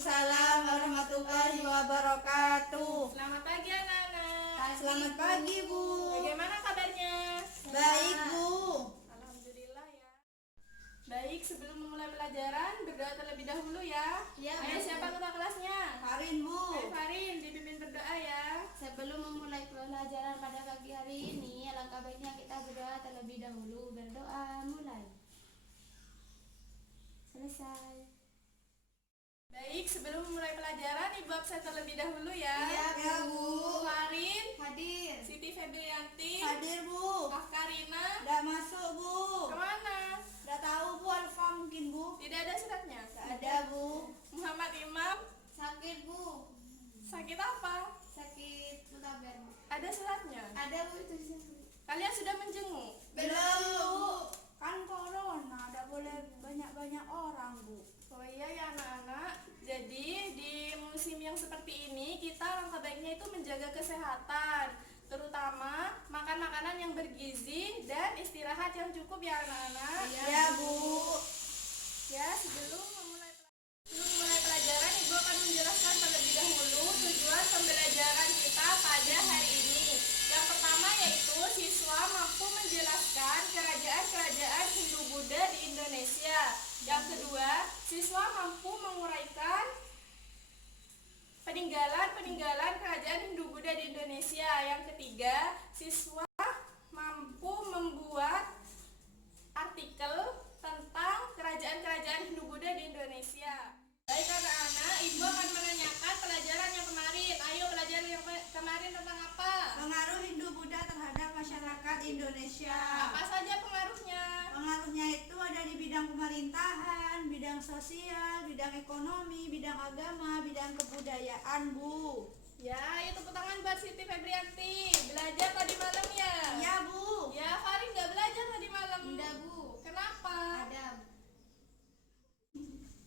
Waalaikumsalam warahmatullahi wabarakatuh. Selamat pagi anak-anak. Selamat pagi, Bu. Bagaimana kabarnya? Baik, Bu. Alhamdulillah ya. Baik, sebelum memulai pelajaran berdoa terlebih dahulu ya. Ya, Ayo, Bu. siapa ketua kelasnya? Farin, Bu. Ayo Farin, dipimpin berdoa ya. Sebelum memulai pelajaran pada pagi hari ini, alangkah baiknya kita berdoa terlebih dahulu. Berdoa mulai. Selesai. Baik, sebelum memulai pelajaran Ibu absen terlebih dahulu ya. Ya, Bu. Farin, Hadir. Siti Febrianti, Hadir, Bu. Kak Karina, Udah masuk, Bu. kemana? Udah tahu, Bu, Alfa mungkin, Bu. Tidak ada suratnya. Gak ada, Bu. Muhammad Imam, Sakit, Bu. sakit apa? Sakit mutaber, Bu. Ada suratnya. Ada, Bu, itu di sana. Kalian sudah menjenguk? Belum, Bu. Kan corona, ada boleh banyak-banyak orang, Bu. Oh iya ya anak-anak. Jadi di musim yang seperti ini kita alangkah baiknya itu menjaga kesehatan, terutama makan makanan yang bergizi dan istirahat yang cukup ya anak-anak. Ya, Bu. Ya, sebelum memulai pelajaran Ibu akan menjelaskan terlebih dahulu tujuan pembelajaran kita pada hari ini. Yang pertama yaitu siswa mampu menjelaskan kerajaan-kerajaan Hindu-Buddha di Indonesia. Yang kedua, siswa mampu menguraikan peninggalan kerajaan Hindu-Buddha di Indonesia. Yang ketiga, siswa mampu membuat artikel tentang kerajaan-kerajaan Hindu-Buddha di Indonesia. Baik anak-anak, Ibu akan menanyakan pelajaran yang kemarin. Ayo, pelajaran yang kemarin tentang apa? Pengaruh Hindu-Buddha terhadap masyarakat Indonesia. Apa saja pengaruhnya? Pengaruhnya itu ada di bidang pemerintahan, bidang sosial, bidang ekonomi, bidang agama, bidang kebudayaan, Bu. Ya, ayo tepuk tangan buat Siti Febrianti. Belajar tadi malam ya? Ya, Bu. Ya, Farin nggak belajar tadi malam. Tidak, Bu. Kenapa? Ada, Bu.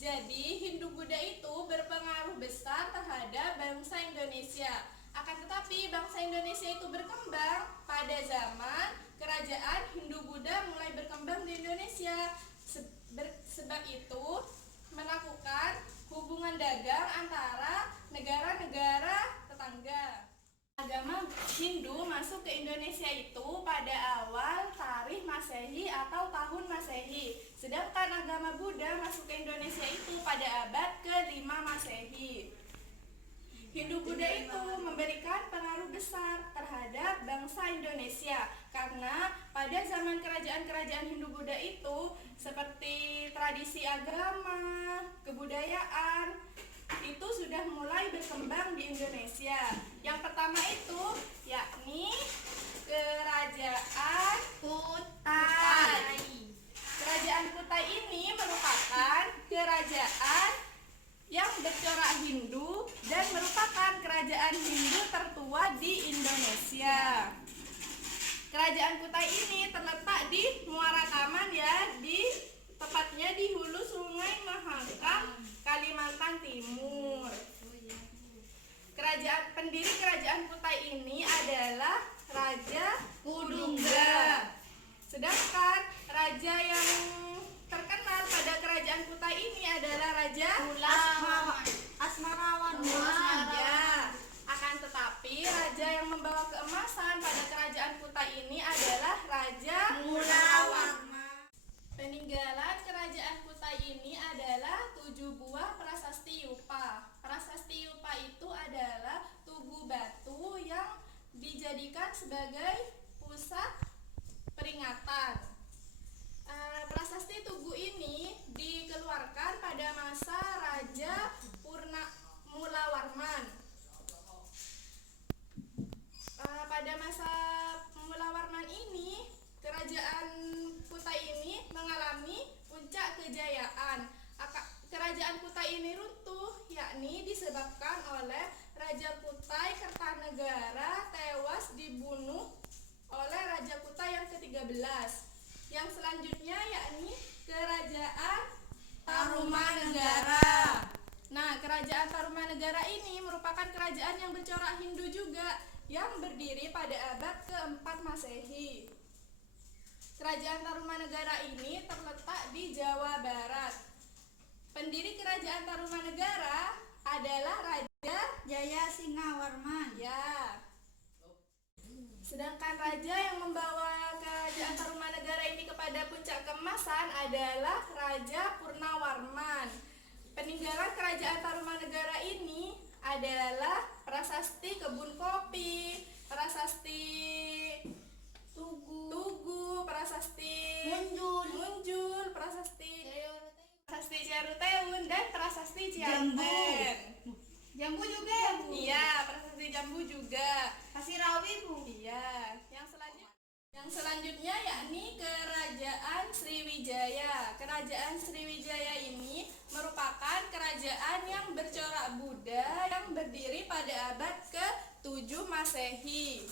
Jadi, Hindu-Buddha itu berpengaruh besar terhadap bangsa Indonesia. Akan tetapi, bangsa Indonesia itu berkembang pada zaman kerajaan Hindu-Buddha mulai berkembang di Indonesia. Sebab itu, melakukan hubungan dagang antara negara-negara tetangga. Agama Hindu masuk ke Indonesia itu pada awal tarikh Masehi atau tahun Masehi. Sedangkan agama Buddha masuk ke Indonesia itu pada abad ke-5 Masehi. Hindu-Buddha itu memberikan pengaruh besar terhadap bangsa Indonesia karena pada zaman kerajaan-kerajaan Hindu-Buddha itu seperti tradisi agama, kebudayaan itu sudah mulai berkembang di Indonesia. Yang pertama itu yakni Kerajaan Kutai. Kerajaan Kutai ini merupakan kerajaan yang bercorak Hindu dan merupakan kerajaan Hindu tertua di Indonesia. Kerajaan Kutai ini terletak di Muara Taman ya, tepatnya di hulu Sungai Mahakam, Kalimantan Timur. Pendiri kerajaan Kutai ini adalah Raja Kudungga. Sedangkan raja yang terkenal pada kerajaan Kutai ini adalah Raja Asmarawan. Ya. Akan tetapi raja yang membawa keemasan pada kerajaan Kutai ini adalah Raja Mulawarman. Peninggalan kerajaan Kutai ini adalah 7 buah prasasti yupa. Prasasti yupa itu adalah tugu batu yang dijadikan sebagai pusat peringatan. Prasasti tugu ini dikeluarkan pada masa Raja Mulawarman. Pada masa Mulawarman ini, kerajaan Kutai ini mengalami puncak kejayaan. Kerajaan Kutai ini runtuh, yakni disebabkan oleh Raja Kutai Kertanegara tewas dibunuh oleh Raja Kutai yang ke-13. Yang selanjutnya yakni Kerajaan Tarumanegara. Nah, Kerajaan Tarumanegara ini merupakan kerajaan yang bercorak Hindu juga, yang berdiri pada abad ke-4 Masehi. Kerajaan Tarumanegara ini terletak di Jawa Barat. Pendiri kerajaan Tarumanegara adalah Raja Jaya Singawarman. ya. Sedangkan raja yang membawa kerajaan Tarumanegara ini kepada puncak keemasan adalah Raja Purnawarman. Peninggalan kerajaan Tarumanegara ini adalah prasasti kebun kopi, prasasti Tugu, prasasti Munjul, prasasti Ciaruteun, dan prasasti Cianten. Jambu juga ya, Bu? Iya, prasasti Jambu juga. Kasih rawi, Bu? Iya, yang selanjutnya yakni Kerajaan Sriwijaya. Kerajaan Sriwijaya ini merupakan kerajaan yang bercorak Buddha yang berdiri pada abad ke-7 Masehi.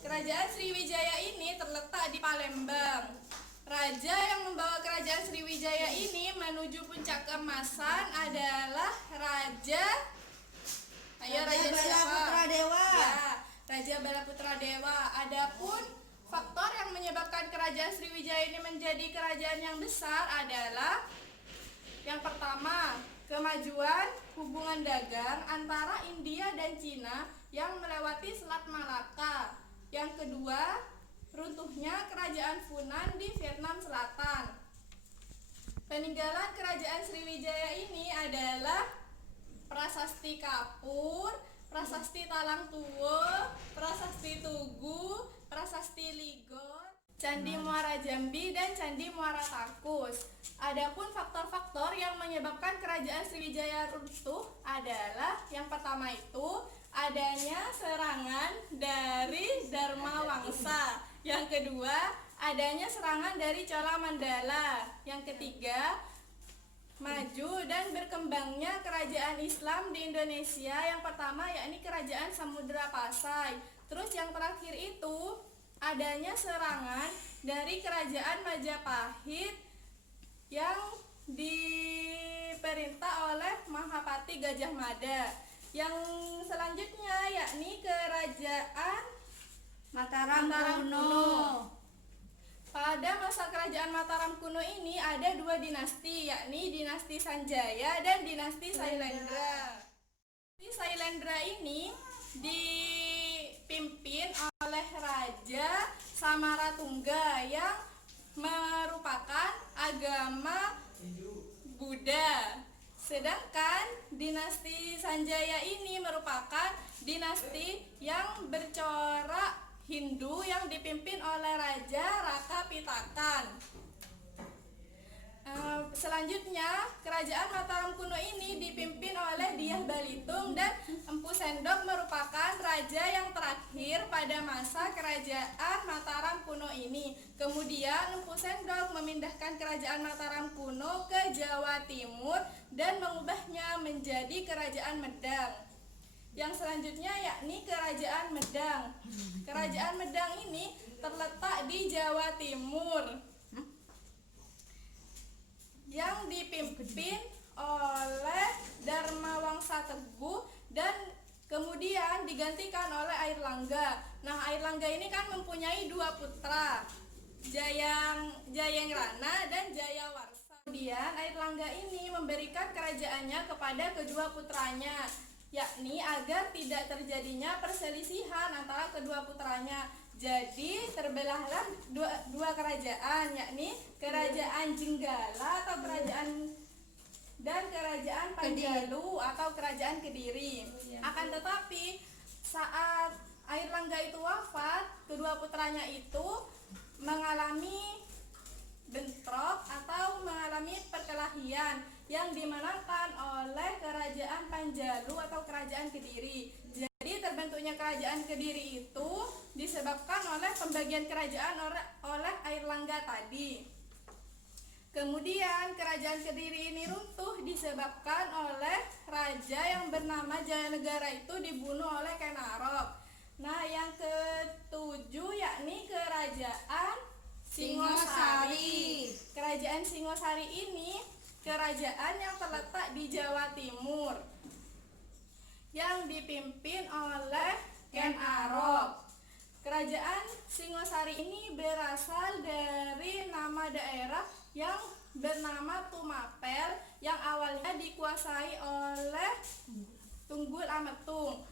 Kerajaan Sriwijaya ini terletak di Palembang. Raja yang membawa kerajaan Sriwijaya ini menuju puncak keemasan adalah Raja Balaputra Dewa. Ya, Raja Balaputra Dewa. Adapun faktor yang menyebabkan kerajaan Sriwijaya ini menjadi kerajaan yang besar adalah yang pertama, kemajuan hubungan dagang antara India dan Cina yang melewati Selat Malaka. Yang kedua, runtuhnya kerajaan Funan di Vietnam Selatan. Peninggalan kerajaan Sriwijaya ini adalah Prasasti Kapur, Prasasti Talang Tuwo, Prasasti Tugu, Prasasti Ligon, Candi Muara Jambi, dan Candi Muara Takus. Adapun faktor-faktor yang menyebabkan kerajaan Sriwijaya runtuh adalah yang pertama itu adanya serangan dari Dharma Wangsa. Yang kedua, adanya serangan dari Chola Mandala. Yang ketiga, maju dan berkembangnya kerajaan Islam di Indonesia. Yang pertama yakni kerajaan Samudra Pasai. Terus yang terakhir itu adanya serangan dari kerajaan Majapahit yang diperintah oleh Mahapati Gajah Mada. Yang selanjutnya yakni kerajaan Mataram kuno. Pada masa kerajaan Mataram kuno ini ada dua dinasti, yakni dinasti Sanjaya dan dinasti Sailendra. Dinasti Sailendra ini dipimpin oleh Raja Samaratungga yang merupakan agama Buddha. Sedangkan dinasti Sanjaya ini merupakan dinasti yang bercorak Hindu yang dipimpin oleh Raja Raka Pitakan. Selanjutnya, kerajaan Mataram kuno ini dipimpin oleh Dyah Balitung, dan Empu Sendok merupakan raja yang terakhir pada masa kerajaan Mataram kuno ini. Kemudian Empu Sendok memindahkan kerajaan Mataram kuno ke Jawa Timur dan mengubahnya menjadi kerajaan Medang. Yang selanjutnya yakni kerajaan Medang. Kerajaan Medang ini terletak di Jawa Timur yang dipimpin oleh Dharma Wangsa Teguh dan kemudian digantikan oleh Airlangga. Nah, Airlangga ini kan mempunyai dua putra, Jayengrana dan Jayawarsa. Kemudian Airlangga ini memberikan kerajaannya kepada kedua putranya, yakni agar tidak terjadinya perselisihan antara kedua putranya. Jadi terbelahlah dua kerajaan, yakni kerajaan Jenggala atau kerajaan dan kerajaan Panjalu atau kerajaan Kediri. Akan tetapi saat Airlangga itu wafat, kedua putranya itu mengalami bentrok atau mengalami perkelahian yang dimenangkan oleh kerajaan Panjalu atau kerajaan Kediri. Jadi terbentuknya kerajaan Kediri itu disebabkan oleh pembagian kerajaan oleh Airlangga tadi. Kemudian kerajaan Kediri ini runtuh disebabkan oleh raja yang bernama Jayanegara itu dibunuh oleh Ken Arok. Nah, yang ketujuh yakni kerajaan Singosari. Kerajaan Singosari ini kerajaan yang terletak di Jawa Timur yang dipimpin oleh Ken Arok. Kerajaan Singosari ini berasal dari nama daerah yang bernama Tumapel yang awalnya dikuasai oleh Tunggul Ametung.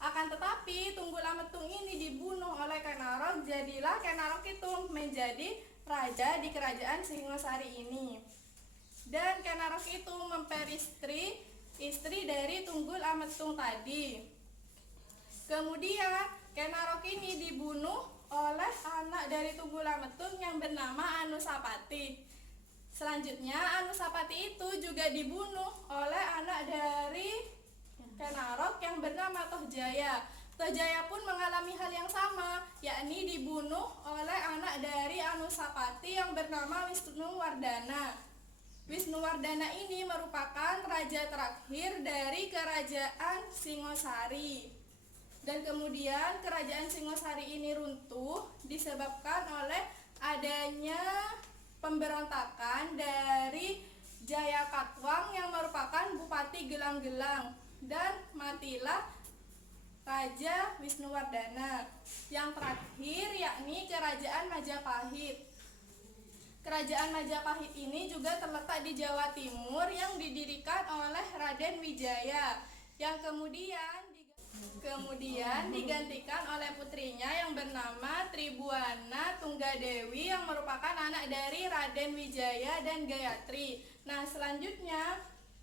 Akan tetapi Tunggul Ametung ini dibunuh oleh Kenarok, jadilah Kenarok itu menjadi raja di kerajaan Singosari ini. Dan Kenarok itu memperistri istri dari Tunggul Ametung tadi. Kemudian Kenarok ini dibunuh oleh anak dari Tunggul Ametung yang bernama Anusapati. Selanjutnya Anusapati itu juga dibunuh oleh anak dari Kenarok yang bernama Tohjaya. Tohjaya pun mengalami hal yang sama, yakni dibunuh oleh anak dari Anusapati yang bernama Wisnuwardana. Wisnuwardana ini merupakan raja terakhir dari kerajaan Singosari. Dan kemudian kerajaan Singosari ini runtuh disebabkan oleh adanya pemberontakan dari Jayakatwang yang merupakan Bupati Gelang-Gelang, dan matilah Raja Wisnuwardana. Yang terakhir yakni kerajaan Majapahit. Kerajaan Majapahit ini juga terletak di Jawa Timur yang didirikan oleh Raden Wijaya yang kemudian digantikan oleh putrinya yang bernama Tribuana Tunggadewi yang merupakan anak dari Raden Wijaya dan Gayatri. Nah, selanjutnya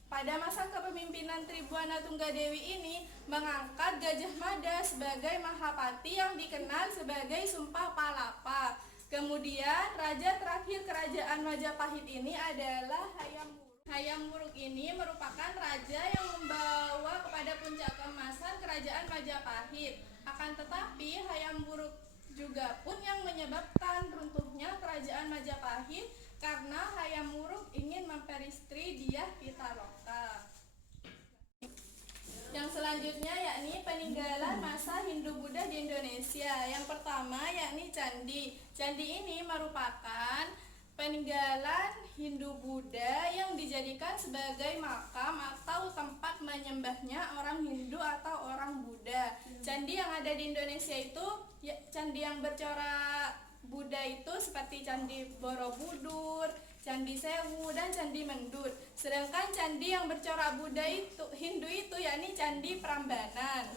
pada masa kepemimpinan Tribuana Tunggadewi ini mengangkat Gajah Mada sebagai Mahapati yang dikenal sebagai Sumpah Palapa. Kemudian raja terakhir kerajaan Majapahit ini adalah Hayam Wuruk. Hayam Wuruk ini merupakan raja yang membawa kepada puncak keemasan kerajaan Majapahit. Akan tetapi Hayam Wuruk juga pun yang menyebabkan runtuhnya kerajaan Majapahit karena Hayam Wuruk ingin memperistri Dyah Pitaloka. Yang selanjutnya yakni peninggalan masa Hindu-Buddha di Indonesia. Yang pertama yakni candi. Candi ini merupakan peninggalan Hindu-Buddha yang dijadikan sebagai makam atau tempat menyembahnya orang Hindu atau orang Buddha. Candi yang ada di Indonesia itu candi yang bercorak Buddha itu seperti Candi Borobudur, Candi Sewu, dan Candi Mendut. Sedangkan candi yang bercorak Buddha itu Hindu itu yakni Candi Prambanan.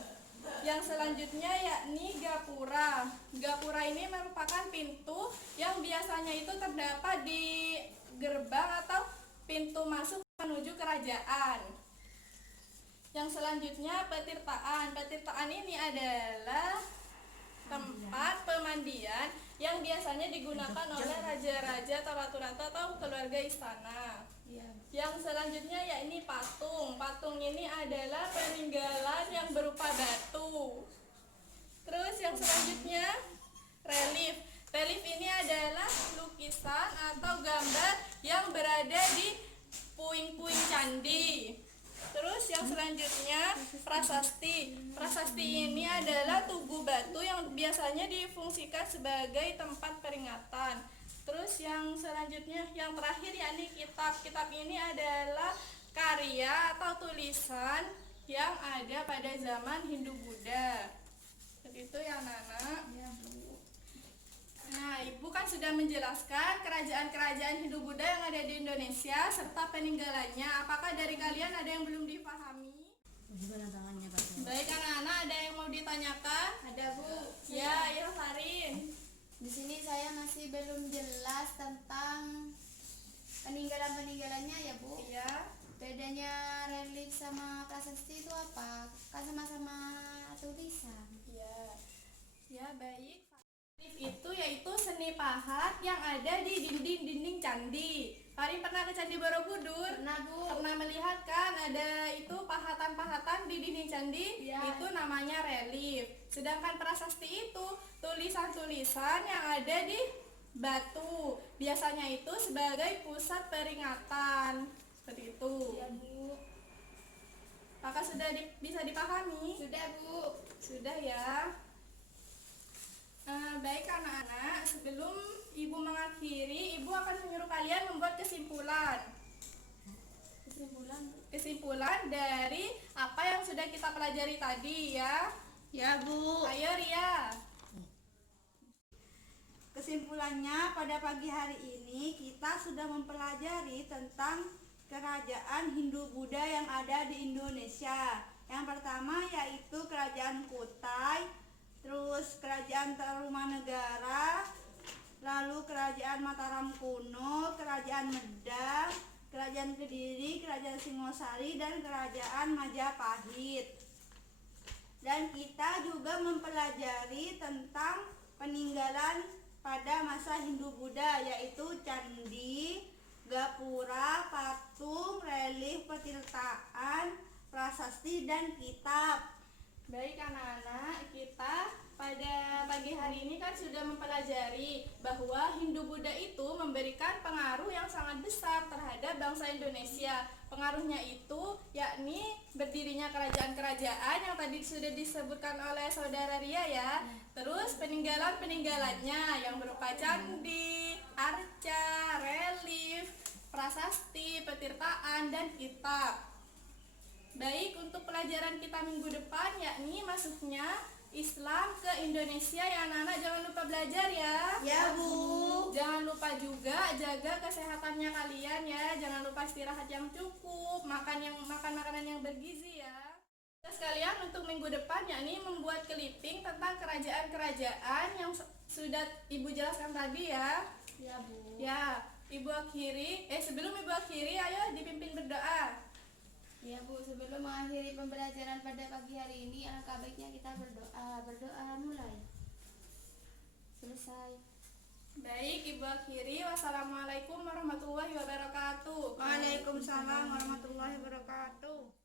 Yang selanjutnya yakni Gapura. Gapura ini merupakan pintu yang biasanya itu terdapat di gerbang atau pintu masuk menuju kerajaan. Yang selanjutnya Petirtaan. Petirtaan ini adalah tempat pemandian yang biasanya digunakan oleh raja-raja atau ratu-ratu atau keluarga istana. Yang selanjutnya yakni patung. Patung ini adalah peninggalan yang berupa batu. Terus yang selanjutnya relief. Relief ini adalah lukisan atau gambar yang berada di puing-puing candi. Terus yang selanjutnya prasasti. Prasasti ini adalah tugu batu yang biasanya difungsikan sebagai tempat peringatan. Terus yang selanjutnya, yang terakhir yakni kitab. Kitab ini adalah karya atau tulisan yang ada pada zaman Hindu-Buddha. Seperti itu ya anak-anak. Nah, Ibu kan sudah menjelaskan kerajaan-kerajaan Hindu-Buddha yang ada di Indonesia serta peninggalannya. Apakah dari kalian ada yang belum dipahami? Baik anak-anak, ada yang mau ditanyakan? Ada, Bu. Ya, Farin. Di sini saya masih belum jelas tentang peninggalan-peninggalannya ya, Bu. Iya. Bedanya relief sama prasasti itu apa? Kan sama-sama tulisan. Iya. Ya, baik. Relief itu yaitu seni pahat yang ada di dinding-dinding candi. Farin pernah ke Candi Borobudur? Pernah, Bu. Pernah melihat kan ada itu pahatan-pahatan di dinding candi? Ya. Itu namanya relief. Sedangkan prasasti itu tulisan-tulisan yang ada di batu. Biasanya itu sebagai pusat peringatan. Seperti itu. Iya, Bu. Apakah sudah bisa dipahami? Sudah, Bu. Sudah ya. Baik anak-anak, sebelum Ibu mengakhiri, Ibu akan menyuruh kalian membuat kesimpulan. Kesimpulan dari apa yang sudah kita pelajari tadi ya. Ya, Bu. Ayo Ria. Kesimpulannya, pada pagi hari ini kita sudah mempelajari tentang kerajaan Hindu-Buddha yang ada di Indonesia. Yang pertama yaitu Kerajaan Kutai, terus Kerajaan Tarumanegara, lalu Kerajaan Mataram Kuno, Kerajaan Medang, Kerajaan Kediri, Kerajaan Singosari, dan Kerajaan Majapahit. Dan kita juga mempelajari tentang peninggalan pada masa Hindu-Buddha, yaitu candi, gapura, patung, relief, petirtaan, prasasti, dan kitab. Baik anak-anak, kita pada pagi hari ini kan sudah mempelajari bahwa Hindu-Buddha itu memberikan pengaruh yang sangat besar terhadap bangsa Indonesia. Pengaruhnya itu yakni berdirinya kerajaan-kerajaan yang tadi sudah disebutkan oleh saudara Ria ya. Terus peninggalan-peninggalannya yang berupa candi, arca, relief, prasasti, petirtaan, dan kitab. Baik, untuk pelajaran kita minggu depan yakni masuknya Islam ke Indonesia ya anak-anak, jangan lupa belajar ya. Ya, Bu. Jangan lupa juga jaga kesehatannya kalian ya. Jangan lupa istirahat yang cukup, makan makanan yang bergizi ya. Terus sekalian untuk minggu depan yakni membuat clipping tentang kerajaan-kerajaan yang sudah Ibu jelaskan tadi ya. Ya, Bu. Ya, sebelum Ibu akhiri ayo dipimpin berdoa. Ya, Bu, sebelum mengakhiri pembelajaran pada pagi hari ini, alangkah baiknya kita berdoa. Berdoa mulai. Selesai. Baik, Ibu akhiri. Wassalamualaikum warahmatullahi wabarakatuh. Waalaikumsalam warahmatullahi wabarakatuh.